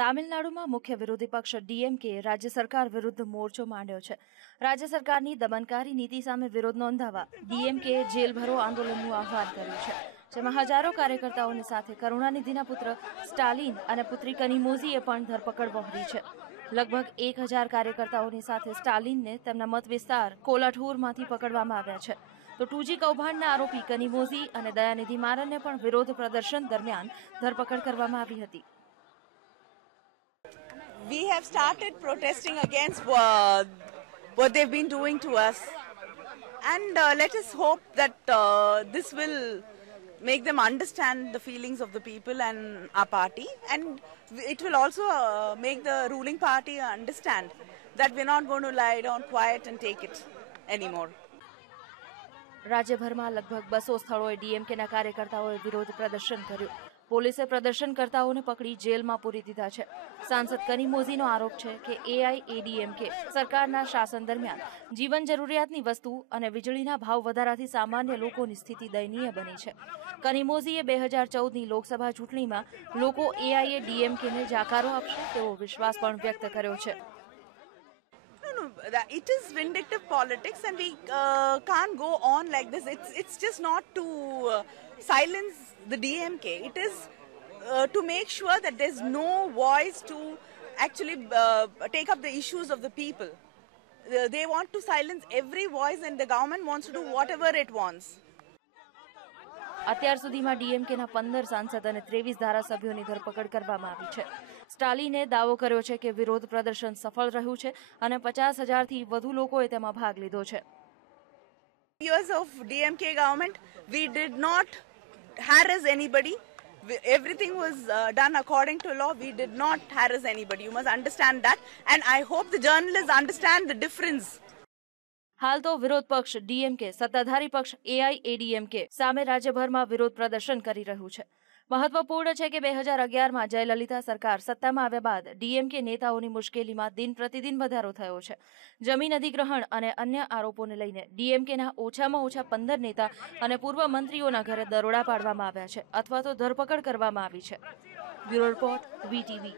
તામિલનાડુમાં મુખ્ય વિરોધી પક્ષ ડીએમકે રાજ્ય સરકાર વિરુદ્ધ મોરચો માંડ્યો છે. રાજ્ય સરકારની દમનકારી નીતિ સામે વિરોધ નોંધાવવા ડીએમકે જેલ ભરો આંદોલનનું આહ્વાન કર્યું છે, જેમાં હજારો કાર્યકર્તાઓની સાથે કરુણાનિધિના પુત્ર સ્ટાલિન અને પુત્રી કનિમોઝીએ પણ ધરપકડ વહોરી છે. લગભગ એક હજાર કાર્યકર્તાઓની સાથે સ્ટાલિનને તેમના મત વિસ્તાર કોલાઠોરમાંથી પકડવામાં આવ્યા છે. તો ટુજી કૌભાંડના આરોપી કનિમોઝી અને દયાનિધિ મારનને પણ વિરોધ પ્રદર્શન દરમિયાન ધરપકડ કરવામાં આવી હતી. We have started protesting against uh, what they've been doing to us. And uh, let us hope that uh, this will make them understand the feelings of the people and our party. And it will also uh, make the ruling party understand that we're not going to lie down quiet and take it anymore. રાજ્યભરમાં લગભગ બસો સ્થળોએ ડીએમકેના કાર્યકર્તાઓએ વિરોધ પ્રદર્શન કર્યું. પોલીસે પ્રદર્શનકર્તાઓને પકડી જેલમાં પૂરી દીધા છે. સાંસદ કનિમોઝીનો આરોપ છે કે એઆઈએડીએમકે સરકારના શાસન દરમિયાન જીવન જરૂરિયાતની વસ્તુ અને વીજળીના ભાવ વધારાથી સામાન્ય લોકોની સ્થિતિ દયનીય બની છે. કનિમોઝીએ બે હજાર ચૌદની લોકસભા ચૂંટણીમાં લોકો એઆઈએ ડીએમકેને જાકારો આપશે તેવો વિશ્વાસ પણ વ્યક્ત કર્યો છે. It is vindictive politics, and we uh, can't go on like this. It's it's just not to uh, silence the DMK. It is uh, to make sure that there's no voice to actually uh, take up the issues of the people. Uh, they want to silence every voice, and the government wants to do whatever it wants. અત્યાર સુધીમાં ડીએમકેના પંદર સાંસદ અને ત્રેવીસ ધારાસભ્યોની ધરપકડ કરવામાં આવી છે સ્ટાલિને દાવો કર્યો છે કે વિરોધ પ્રદર્શન સફળ રહ્યું છે અને પચાસ હજારથી વધુ લોકોએ તેમાં ભાગ લીધો છે years of DMK government, we did not harass anybody. We- Everything was uh, done according to law. We did not harass anybody. You must understand that. And I hope the journalists understand the difference. હાલ તો વિરોધ પક્ષ ડીએમકે, સત્તાધારી પક્ષ એઆઈએડીએમકે સામે રાજ્યભરમાં વિરોધ પ્રદર્શન કરી રહ્યું છે. મહત્વપૂર્ણ છે કે બે હજાર અગિયારમાં જયલલિતા સરકાર સત્તામાં આવ્યા બાદ ડીએમકે નેતાઓની મુશ્કેલીમાં દિન પ્રતિદિન વધારો થયો છે. જમીન અધિગ્રહણ અને અન્ય આરોપોને લઈને ડીએમકેના ઓછામાં ઓછા પંદર નેતા અને પૂર્વ મંત્રીઓના ઘરે દરોડા પાડવામાં આવ્યા છે અથવા તો ધરપકડ કરવામાં આવી છે. Bureau report, VTV.